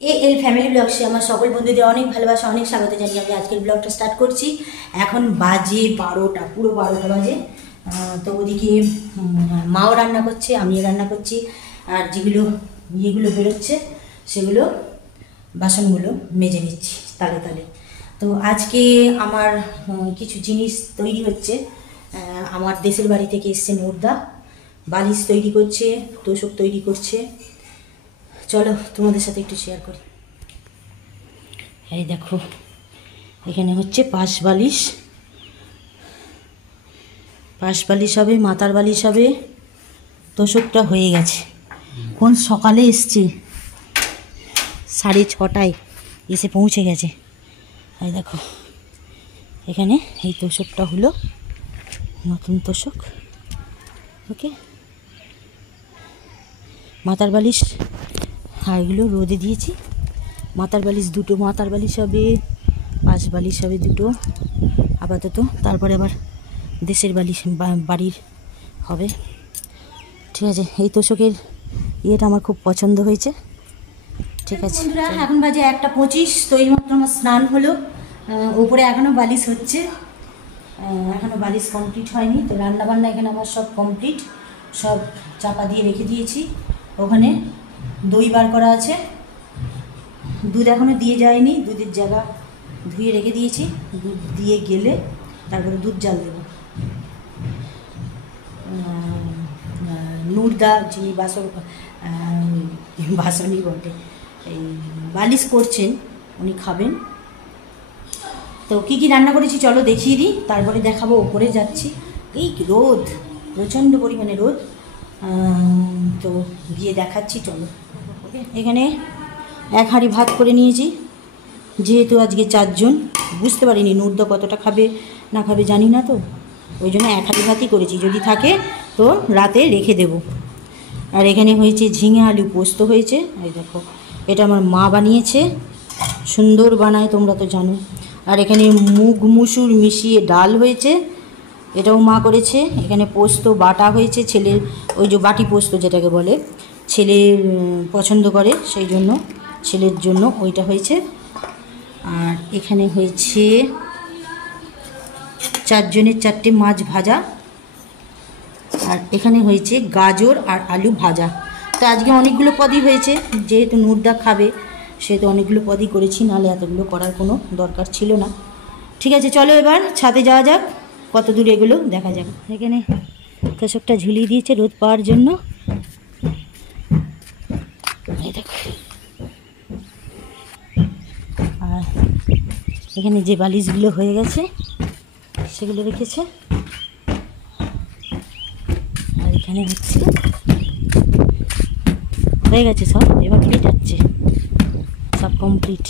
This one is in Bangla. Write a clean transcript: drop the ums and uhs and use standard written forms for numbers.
এল ফ্যামিলি ব্লগসে আমার সকল বন্ধুদের অনেক ভালোবাসা, অনেক স্বাগত জানিয়ে আমি আজকের ব্লগটা স্টার্ট করছি। এখন বাজে 12টা, পুরো 12টা বাজে। তো ওদিকে মাও রান্না করছে, আমিও রান্না করছি, আর যেগুলো বেরোচ্ছে সেগুলো বাসনগুলো মেজে নিচ্ছি তালে তালে। তো আজকে আমার কিছু জিনিস তৈরি হচ্ছে। আমার দেশের বাড়ি থেকে এসছে নোরদা, বালিশ তৈরি করছে, তোষক তৈরি করছে। চলো তোমাদের সাথে একটু শেয়ার করি। এই দেখো, এখানে হচ্ছে পাশ বালিশ হবে, মাথার বালিশ হবে। তোষকটা হয়ে গেছে, কোন সকালে এসছে, 6:30টায় এসে পৌঁছে গেছে। এই দেখো, এখানে এই তোষকটা হলো নতুন তোষক। ওকে, মাথার বালিশ আর এগুলো রোদে দিয়েছি। মাথার বালিশ দুটো মাথার বালিশ হবে, পাশ বালিশ হবে দুটো আপাতত, তারপরে আবার দেশের বালিশ বাড়ির হবে। ঠিক আছে, এই তোষকের ইয়েটা আমার খুব পছন্দ হয়েছে। ঠিক আছে, এখন বাজে 1:25। তো এইমাত্র আমার স্নান হলো, ওপরে এখনও বালিশ হচ্ছে, এখনও বালিশ কমপ্লিট হয়নি। তো রান্নাবান্না এখানে আমার সব কমপ্লিট, সব চাপা দিয়ে রেখে দিয়েছি। ওখানে দই বার করা আছে, দুধ এখনও দিয়ে যায়নি, দুধের জায়গা ধুয়ে রেখে দিয়েছি। দুধ দিয়ে গেলে তারপরে দুধ জাল দেব। নুরদা, যিনি বাসনই বটে, এই বালিশ করছেন, উনি খাবেন। তো কী কী রান্না করেছি চলো দেখিয়ে দিই, তারপরে দেখাবো। ওপরে যাচ্ছি, এই রোদ, প্রচণ্ড পরিমাণে রোদ। তো গিয়ে দেখাচ্ছি, চলো। এখানে 1 হাঁড়ি ভাত করে নিয়েছি, যেহেতু আজকে 4 জন। বুঝতে পারিনি নুরদা কতটা খাবে না খাবে জানি না, তো ওই জন্য 1 হাঁড়ি ভাতই করেছি, যদি থাকে তো রাতে রেখে দেব। আর এখানে হয়েছে ঝিঙে আলু পোস্ত হয়েছে। এই দেখো, এটা আমার মা বানিয়েছে, সুন্দর বানায়, তোমরা তো জানো। আর এখানে মুগ মুসুর মিশিয়ে ডাল হয়েছে, এটাও মা করেছে। এখানে পোস্ত বাটা হয়েছে, ছেলের ওই যে বাটি পোস্ত যেটাকে বলে, ছেলে পছন্দ করে, সেই জন্য ছেলের জন্য ওইটা হয়েছে। আর এখানে হয়েছে 4 জনের 4টে মাছ ভাজা। আর এখানে হয়েছে গাজর আর আলু ভাজা। তো আজকে অনেকগুলো পদই হয়েছে, যেহেতু নুরদা খাবে সেহেতু অনেকগুলো পদই করেছি, নাহলে এতগুলো করার কোনো দরকার ছিল না। ঠিক আছে, চলো এবার ছাদে যাওয়া যাক, কত দূর এগুলো দেখা যাক। এখানে তোষকটা ঝুলিয়ে দিয়েছে রোদ পাওয়ার জন্য। এই দেখো, আর এখানে যে বালিশগুলো হয়ে গেছে সেগুলো রেখেছে। আর এখানে হচ্ছে হয়ে গেছে সব, এবার লেটাচ্ছে, সব কমপ্লিট।